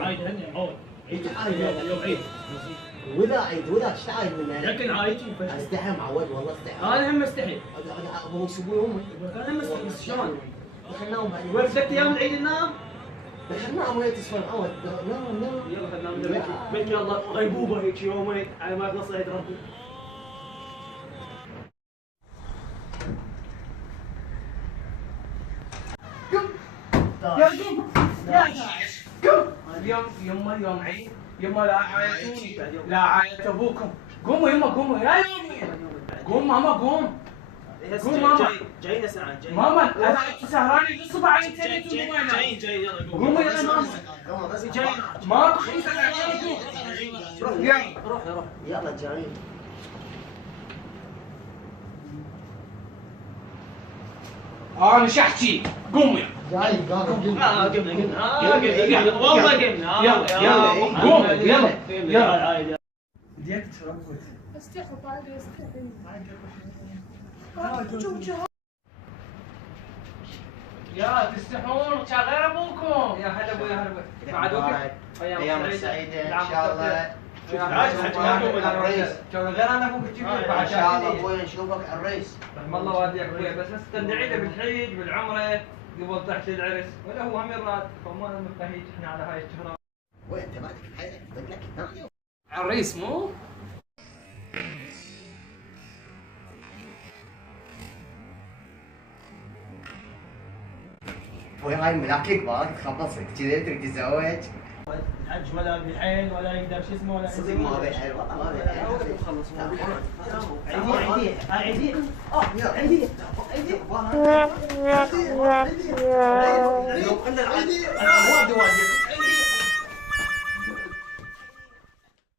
عايد هني عود. اليوم عيد. وذا عيد وذا ايش تعايد منه؟ لكن عايد استحي معود والله استحي. انا هم استحي. هو يسوون هم. انا هم استحي بس شلون؟ دخلناهم بعدين. وين بدك ايام العيد ننام؟ دخلناهم وين تسولف عود نام. يلا خلينا ننام بيت يلا غيبوبه هيك يومين على ما يخلص عيد ربي. يا قوم قوم اليوم يوم عيد يما لا عاية ابوكم قوموا يما قوموا يا يمي قوم ماما قوم قوم ماما جايين ساعة جايين ماما انا سهراني بالصبح عين تبيتوا وين جايين يلا قوموا يلا ماما جايين ما تخلص روح يلا روح يلا جايين. انا شحتي قوموا جايين قمنا والله قمنا يلا قوم يلا ديك تربط استحوا بعد استحوا. يا تستحون غير ابوكم يا هلا ابوي يا هلا ابوي بعد وقت ايام سعيده ان شاء الله. غير انا ابوك تجيب ان شاء الله ابوي نشوفك الرئيس. رحم الله والديك ابوي بس نستدعي له بالحج بالعمره قبل تحت العرس ولا هو هم راد فما نبقى احنا على هاي الشهر. وين انت مالك بحياتك لك عريس مو؟ وين هاي ملاكك بالك تخبصك كذا تريد تتزوج؟ الحج ولا بحيل ولا يقدر شو اسمه ولا صدق ما ابي حيل والله ما ابي حيل. خلص عيديه عيديه عيديه